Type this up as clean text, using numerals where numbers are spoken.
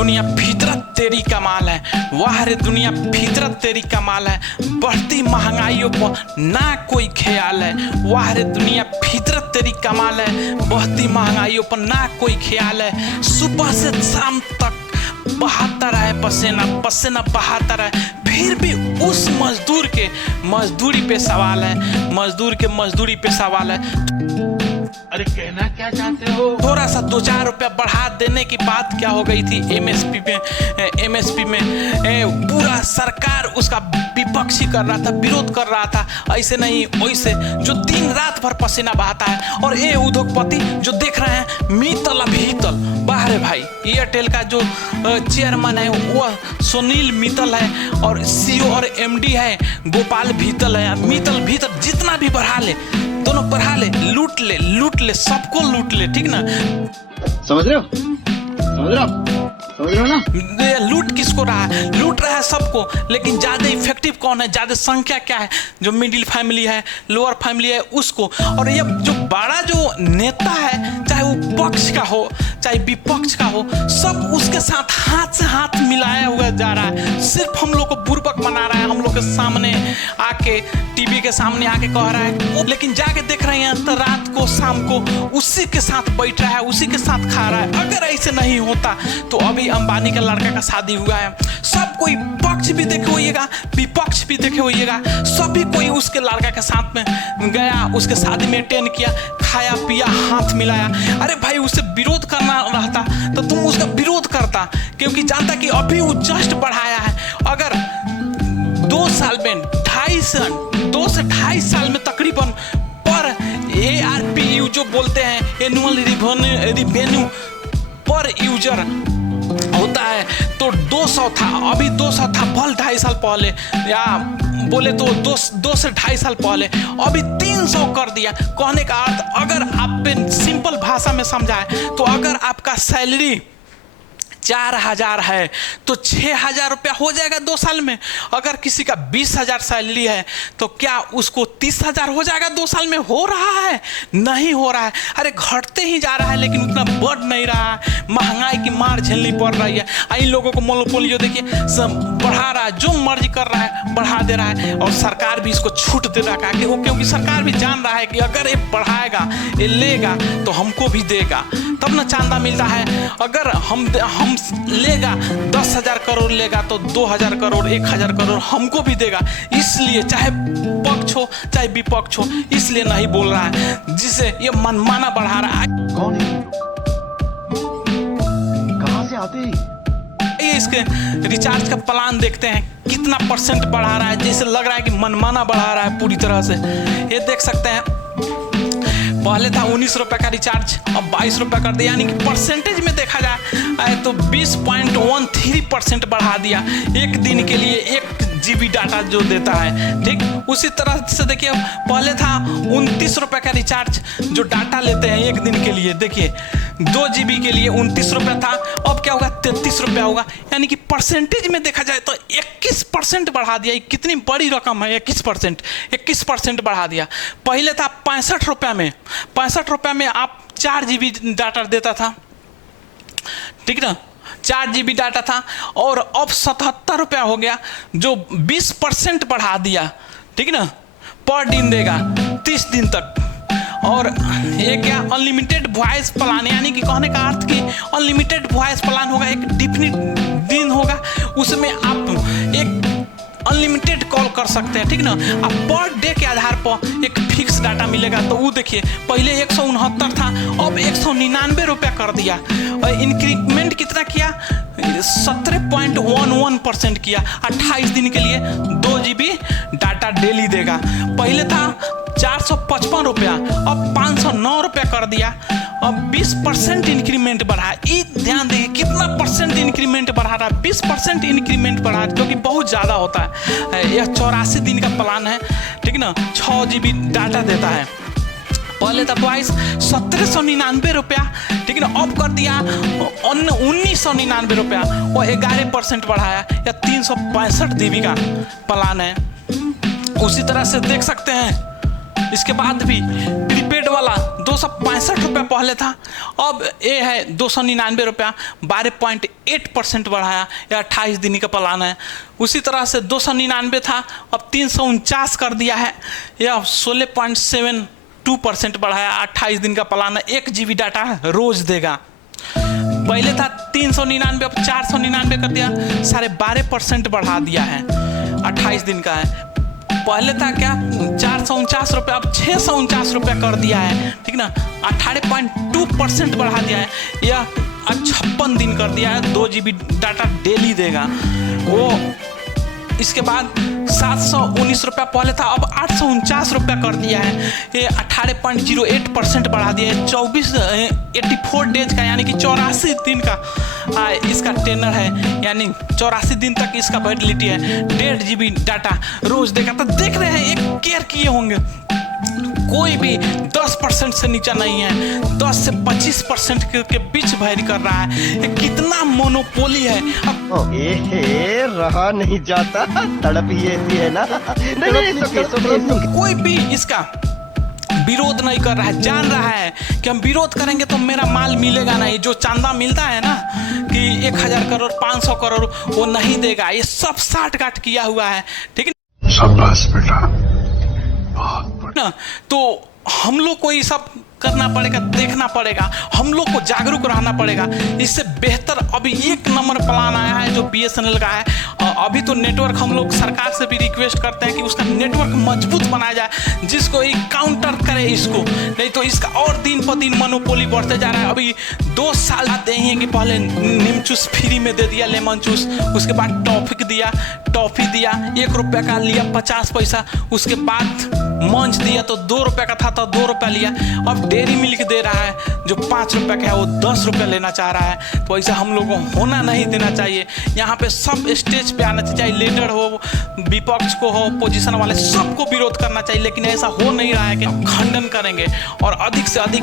दुनिया फितरत तेरी कमाल है, वाह रे दुनिया फितरत तेरी कमाल है, बढ़ती महंगाइयों पर ना कोई ख्याल है, वाह रे दुनिया फितरत तेरी कमाल है, बढ़ती महंगाइयों पर ना कोई ख्याल है। सुबह से शाम तक बहाता रहे पसीना पसीना बहाता रहे, फिर भी उस मजदूर के मजदूरी पे सवाल है, मजदूर के मजदूरी पे सवाल है। अरे कहना क्या चाहते हो? थोड़ा सा 2-4 रुपया बढ़ा देने की बात क्या हो गई थी एमएसपी में पूरा सरकार उसका विपक्षी कर रहा था, विरोध कर रहा था। ऐसे नहीं वैसे जो दिन रात भर पसीना बहाता है। और ये उद्योगपति जो देख रहे हैं मीतल अभीतल, बाहर भाई एयरटेल का जो चेयरमैन है वो सुनील मित्तल है और सीईओ और एमडी है गोपाल भीतल है। मीतल भीतल जितना भी बढ़ा ले, दोनों बढ़ा ले, लूट ले, सबको लूट ले, ठीक ना? समझ रहे हो ना? लूट किसको रहा है? लूट रहा है सबको, लेकिन ज्यादा इफेक्टिव कौन है, ज्यादा संख्या क्या है? जो मिडिल फैमिली है, लोअर फैमिली है उसको। और ये जो बड़ा जो नेता है, चाहे वो पक्ष का हो चाहे विपक्ष का हो, सब उसके साथ हाथ से हाथ मिलाया हुआ जा रहा है। सिर्फ हम लोग को बुर्बक बना रहा है, हम लोग के सामने आके टीवी के सामने आके कह रहा है, लेकिन जाके देख रहे हैं तो रात को शाम को उसी के साथ बैठ रहा है, उसी के साथ खा रहा है। अगर ऐसे नहीं होता तो अभी अंबानी का लड़का का शादी हुआ है, सब कोई पक्ष भी देखे होइएगा, विपक्ष भी देखे होइएगा, सभी कोई उसके लड़का के साथ में गया, उसके शादी में अटेंड किया, खाया पिया, हाथ मिलाया। अरे भाई उसे विरोध करना रहता तो तुम उसका विरोध करता, क्योंकि जानता कि अभी वो जस्ट बढ़ाया है। अगर 2 साल में 2 से 2.5 साल में तकरीबन पर ARPU जो बोलते हैं एनुअल रिवेन्यू पर यूजर होता है तो 200 था, अभी 200 था भल 2.5 साल पहले, या बोले तो 2 से 2.5 साल पहले, अभी 300 कर दिया। कहने का अर्थ अगर आप सिंपल भाषा में समझाए तो अगर आपका सैलरी 4,000 है तो 6,000 रुपया हो जाएगा 2 साल में। अगर किसी का 20,000 सैलरी है तो क्या उसको 30,000 हो जाएगा 2 साल में? हो रहा है? नहीं हो रहा है। अरे घटते ही जा रहा है, लेकिन उतना बढ़ नहीं रहा है। महंगाई की मार झेलनी पड़ रही है। इन लोगों को मोनोपोली देखिए बढ़ा रहा है, जो मर्जी कर रहा है बढ़ा दे रहा है, और सरकार भी इसको छूट दे रहा है, क्योंकि सरकार भी जान रहा है कि अगर ये बढ़ाएगा, ये लेगा तो हमको भी देगा, तब ना चांदा मिलता है। अगर हम लेगा 10,000 करोड़ लेगा तो 2,000 करोड़ 1,000 करोड़ हमको भी देगा। इसलिए चाहे पक्ष हो चाहे विपक्ष हो, इसलिए नहीं बोल रहा है, जिसे ये मनमाना बढ़ा रहा है। कौन है? कहां से आते हैं? ये इसके रिचार्ज का प्लान देखते हैं कितना % बढ़ा रहा है, जैसे लग रहा है कि मनमाना बढ़ा रहा है पूरी तरह से। ये देख सकते हैं पहले था 19 रुपए का रिचार्ज, अब 22 रुपए कर दिया, यानी कि परसेंटेज में देखा जाए तो 20.13% बढ़ा दिया एक दिन के लिए 1 GB डाटा जो देता है, ठीक। उसी तरह से देखिए पहले था 29 रुपए का रिचार्ज जो डाटा लेते हैं 1 दिन के लिए, देखिए 2 GB के लिए 29 रुपया था, अब क्या होगा 33 रुपया होगा, यानी कि परसेंटेज में देखा जाए तो 21% बढ़ा दिया। कितनी बड़ी रकम है, 21% बढ़ा दिया। पहले था 65 रुपया में, 65 रुपया में आप 4 GB डाटा देता था, ठीक ना, 4 GB डाटा था, और अब 77 रुपया हो गया जो 20% बढ़ा दिया, ठीक ना, पर दिन देगा 30 दिन तक। और ये क्या अनलिमिटेड वॉइस प्लान, यानी कि कहने का अर्थ कि अनलिमिटेड वॉइस प्लान होगा, एक डिफिनिट दिन होगा, उसमें आप एक अनलिमिटेड कॉल कर सकते हैं, ठीक ना। अब पर डे के आधार पर एक फिक्स डाटा मिलेगा। तो वो देखिए पहले 169 था, अब 199 रुपया कर दिया, और इंक्रीमेंट कितना किया 17.11% किया। 28 दिन के लिए 2 GB डाटा डेली देगा। पहले था 455 रुपया, अब 509 रुपया कर दिया, अब 20% इंक्रीमेंट बढ़ा। ये ध्यान देखिए कितना % इंक्रीमेंट बढ़ा रहा है, 20% इंक्रीमेंट बढ़ा, जो कि बहुत ज़्यादा होता है। यह 84 दिन का प्लान है, ठीक ना, 6 GB डाटा देता है। पहले था 1799 रुपया, ठीक है ना, अब कर दिया 1999 रुपया, और 11% बढ़ाया, या 365 GB का प्लान है। उसी तरह से देख सकते हैं इसके बाद भी प्रीपेड वाला ₹265 पहले था, अब ये है ₹299, 12.8% बढ़ाया। यह 28 दिन का प्लान है। उसी तरह से 299 था, अब 349 कर दिया है। यह 16.72% बढ़ाया, 28 दिन का प्लान है। 1 GB डाटा रोज देगा। पहले था 399, अब 499 कर दिया, 12.5% बढ़ा दिया है। 28 दिन का है। पहले था क्या ₹449, अब ₹649 कर दिया है, ठीक ना। 18.2% बढ़ा दिया है। यह 56 दिन कर दिया है। 2 GB डाटा डेली देगा वो। इसके बाद ₹719 पहले था, अब ₹849 कर दिया है। ये 18.08% बढ़ा दिया है। 84 डेज का, यानी कि 84 दिन का इसका टेनर है, यानी 84 दिन तक इसका वैलिडिटी है। 1.5 GB डाटा रोज देगा। तो देख रहे हैं, एक केयर किए होंगे, कोई भी 10% से नीचे नहीं है। 10 से 25% के बीच वैरी कर रहा है। ये कितना मोनोपोली है। अब रहा नहीं जाता, तड़प ही ऐसी है ना। नहीं, कोई भी इसका विरोध नहीं कर रहा है, जान रहा है कि हम विरोध करेंगे तो मेरा माल मिलेगा नहीं। जो चांदा मिलता है ना कि 1000 करोड़ 500 करोड़, वो नहीं देगा। ये सब साठ गांठ किया हुआ है, ठीक है। शाबाश बेटा, ना तो हम लोग को ये सब करना पड़ेगा, देखना पड़ेगा, हम लोग को जागरूक रहना पड़ेगा। इससे बेहतर अभी 1 नंबर प्लान आया है जो BSNL का है। अभी तो नेटवर्क हम लोग सरकार से भी रिक्वेस्ट करते हैं कि उसका नेटवर्क मजबूत बनाया जाए, जिसको ये काउंटर करे इसको, नहीं तो इसका और दिन पर दिन मोनोपोली बढ़ते जा रहा है। अभी 2 साल आते ही हैं कि पहले नीम चूस फ्री में दे दिया, लेमन चूस, उसके बाद टॉफी दिया, ₹1 का लिया 50 पैसा, उसके बाद मंच दिया तो ₹2 का था तो ₹2 लिया। अब डेयरी मिल्क दे रहा है जो ₹5 का है, वो ₹10 लेना चाह रहा है। तो ऐसा हम लोगों को होना नहीं देना चाहिए। यहाँ पे सब स्टेज पे आना चाहिए, लीडर हो, विपक्ष को हो, पोजीशन वाले, सबको विरोध करना चाहिए। लेकिन ऐसा हो नहीं रहा है कि हम खंडन करेंगे और अधिक से अधिक